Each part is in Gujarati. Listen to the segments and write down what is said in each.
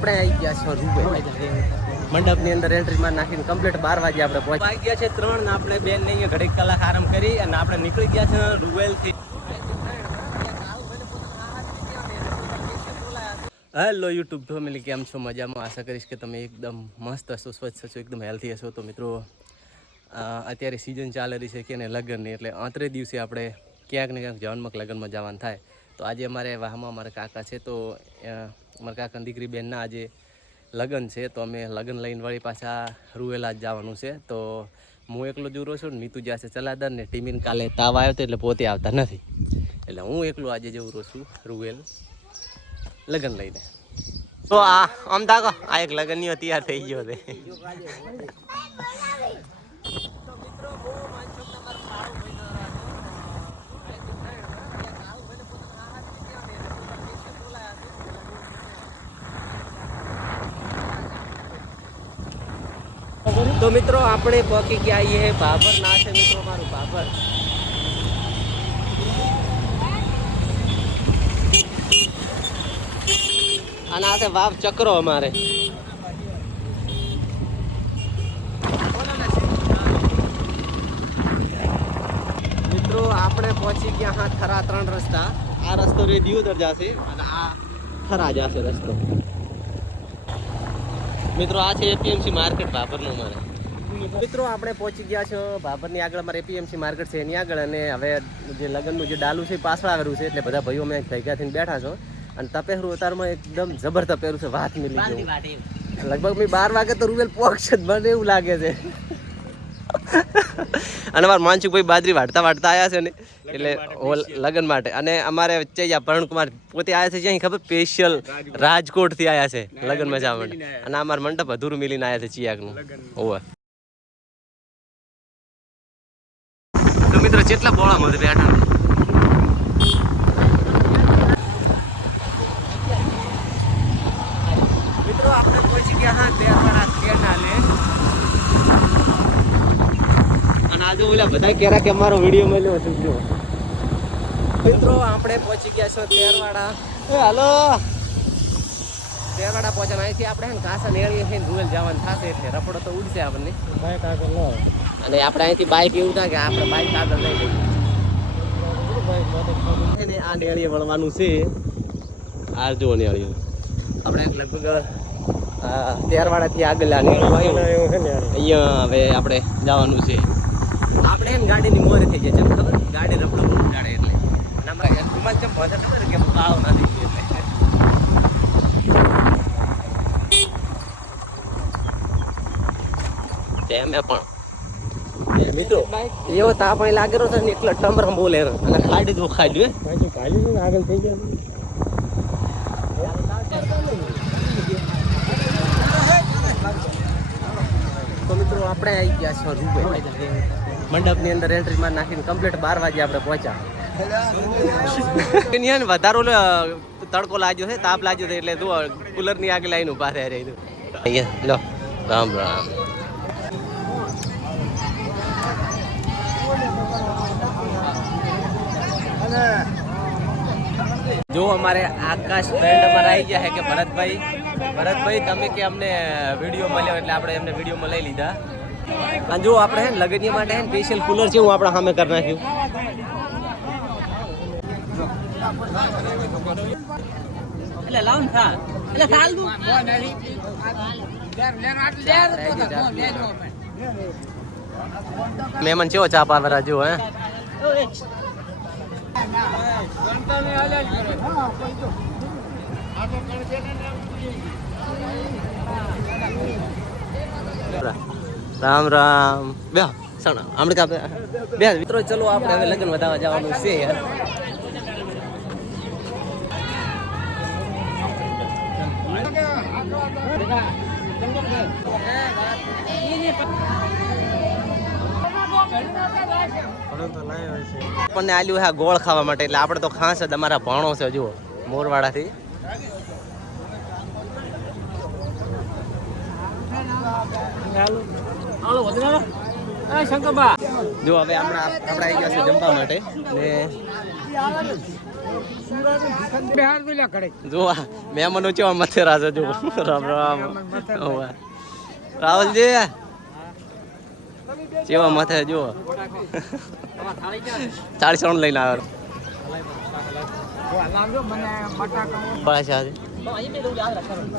આપણે આવી ગયા છો મંડપની અંદર એન્ટ્રી માં નાખીને કમ્પ્લીટ 12 વાગે આપણે પહોંચી ગયા છે 3 ને આપણે બેન ને ઘડીક કલાક આરામ કરી અને આપણે નીકળી ગયા છે રૂવેલ થી. હેલો યુટ્યુબ ફેમિલી, કેમ છો? મજામાં? આશા કરીશ કે તમે એકદમ મસ્ત હશો, સ્વચ્છ હશો, એકદમ હેલ્થી હશો. તો મિત્રો અત્યારે સિઝન ચાલી રહી છે કે ને લગ્નની, એટલે 3 દિવસે આપણે ક્યાંક ને ક્યાંક જવનમક લગ્નમાં જવાનું થાય. તો આજે અમારે વાહમાં અમારા કાકા છે, તો અમારા કાકાની દીકરી બેનના આજે લગ્ન છે, તો અમે લગ્ન લઈને વળી પાછા રૂવેલા જ જવાનું છે. તો હું એકલો જ ઉરો છું ને મીતુ જશે ચલાદર ને ટીમીન કાલે તાવ આવ્યો હતો એટલે પોતે આવતા નથી, એટલે હું એકલું આજે જવું રહું છું રૂવેલ લગ્ન લઈને. તો આમ તાકો આ એક લગ્નની તૈયાર થઈ ગયો છે. તો મિત્રો આપણે પહોંચી ગયા છીએ ભાભર. ના છે મિત્રો મારું ભાભર. અને આ છે વાવ ચક્રો અમારે. મિત્રો આપણે પહોંચી ગયા હા થરા 3 રસ્તા. આ રસ્તો રે દિયોદર જશે અને આ થરા જશે રસ્તો. મિત્રો આ છે એપીએમસી માર્કેટ ભાભરનું અમારે. મિત્રો આપણે પહોંચી ગયા છો ભાભરની આગળ. અમારે એપીએમસી માર્કેટ છે એની આગળ, અને હવે જે લગ્નનું જે ડાલું છે પાછળ આવેલું છે, એટલે બધા ભાઈઓ મેં ભેગા થઈને બેઠા છો. અને તપેરું ઉતારમાં એકદમ જબર તપેરું છે, વાત મિલી ગયું. લગભગ મેં 12 વાગે તો રૂવેલ પહોંચશે જ, મને એવું લાગે છે. અને અમારા માનસુખભાઈ બાજરી વાટતા આવ્યા છે ને, એટલે લગ્ન માટે. અને અમારે વચ્ચે પરણકુમાર પોતે આવ્યા છે, જ્યાં ખબર સ્પેશિયલ રાજકોટ થી આવ્યા છે લગ્નમાં જવા માટે. અને અમારા મંડપ અધૂરું મિલીને આવ્યા છે ચિયાકનું. ઓવર તો મિત્રો કેટલા બોળા મધ બેઠા. મિત્રો આપણે પહોંચી ગયા હા તેરવાડા કેનાલે. અને આજે ઓલા બધા કેરા કે અમારો વિડીયો મળ્યો છે. મિત્રો આપણે પહોંચી ગયા છો તેરવાડા. હાલો તેરવાડા પહોંચ્યા. અહીંથી આપણે કાસા નેળીએ છે રૂવેલ જવાનું થશે, એટલે રપડો તો ઉડશે આપણને. બાઇક આગળ લો, અને આપણે અહીંથી બાઇક એવું થાય કે આપણે બાઇક આગળ લઈ લઈએ. આ નેળીએ વળવાનું છે. આ જો નેળીએ આપણે લગભગ તેરવાડાથી આગળ અહીંયા હવે આપણે જવાનું છે. આપણે એમ ગાડીની મોરે થઈ જાય, જેમ ખબર ગાડી રપડો ઉડાડે એટલે. અને અમારે ઘુમાલ કેમ પહોંચે ખબર કે ભાવ નથી એટલે એમ પણ મિત્રો એવો તાપ અહીં લાગેલો છે ને, એકલા ટમરમ બોલે અને ખાડી તો ખાઈ આગળ થઈ ગયા. તો મિત્રો આપણે આવી ગયા છો રૂબે મંડપની અંદર એન્ટ્રી માં નાખીને કમ્પ્લીટ 12 વાગે આપણે પહોંચ્યા. વધારો તડકો લાગ્યો છે, તાપ લાગ્યો છે, એટલે કુલર ની આગળ લાઈન ઉભા થયા રહી. લો રામ રામ. જો અમારે આકાશ ફ્રેન્ડ અમારા આવી ગયા છે કે ભરતભાઈ તમે કે અમને વિડીયો મળ્યો, એટલે આપણે એમને વિડીયોમાં લઈ લીધા. અને જો આપણે હે લગનિયા માટે હે સ્પેશિયલ કુલર છે, હું આપણા સામે કરી નાખ્યું. એટલે લાવ થા એટલે ચાલ દઉં મહેમાન કેવો ચા પાવરા જો હે. રામ રામ. બે હમણાં બે મિત્રો, ચલો આપણે હવે લગ્ન વધારવા જવાનું છે યાર. આપણને આલ્યું હા ગોળ ખાવા માટે, એટલે આપણે તો ખાસ જ અમારા ભાણો છે જુઓ મોરવાડાથી. જો હવે આપણે આવી ગયા છે જમવા માટે ને જો મહેમાનો કેવા મથેરા છે જો રામ રામ રાહુલજી કેવા મથે જુઓ 40 લઈને આવ્યો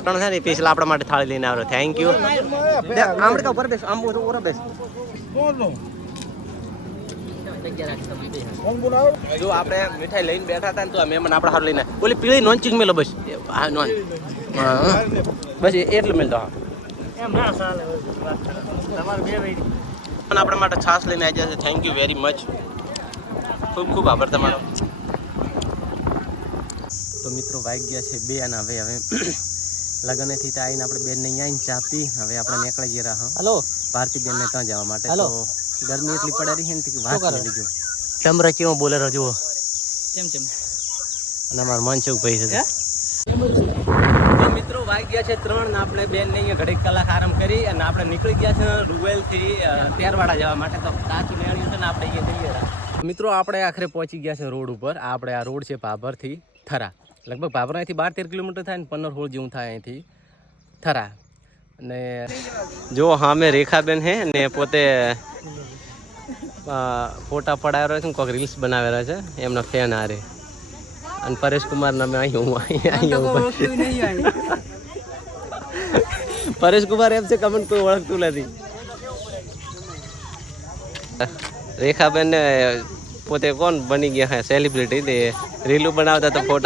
ત્રણ છે પીસલા આપણા માટે થાળી લઈને આવ્યો થેન્ક યુ આમડે ઉપર બેસ આમ ઉપર બેસ જો આપણે મીઠાઈ લઈને બેઠા હતા ને તો આ મહેમાન આપણા હાર લઈને ઓલી પીળી નોન ચીક મેલો બસ હા નોન બસ એટલું મેલતો હા આપણા માટે છાશ લઈને આવી જશે થેન્ક યુ વેરી મચ ખૂબ ખૂબ આભાર તમારો તો મિત્રો વાગી ગયા છે 2 અને હવે લગ્નેથી તો આવીને આપણે બેનને અહીંયા ચા પી હવે આપણે નીકળી ગયા હા હલો ભારતી બેનને ત્યાં જવા માટે તો ગરમી એટલી પડે રહી છે ને કે વાત કરી લીધું ચમરા કેવો બોલે રહ્યો જુઓ કેમ અને અમારું મનસુખ ભાઈ છે તો મિત્રો વાગી ગયા છે 3 ને આપણે બેનને અહીંયા ઘડીક કલાક આરામ કરી અને આપણે નીકળી ગયા છે રૂવેલથી તેરવાડા જવા માટે તો સાચું મેળ્યું છે ને આપણે અહીંયા જઈએ મિત્રો આપણે આખરે પહોંચી ગયા છે રોડ ઉપર આપણે આ રોડ છે ભાભરથી થરા લગભગ ભાભર અહીંથી 12-13 કિલોમીટર થાય ને 15-16 જેવું થાય અહીંથી થરા અને જો સામે રેખાબેન હે ને પોતે ફોટા પડાવેલા છે કોઈક રીલ્સ બનાવેલા છે એમના ફેન હારે અને પરેશ કુમાર નામે અહીંયા પરેશ કુમાર એમ છે કમેન્ટ કોઈ ઓળખતું નથી રેખાબેન પોતે કોણ બની ગયા સેલિબ્રિટી તે રીલું બનાવતા તો ફોટા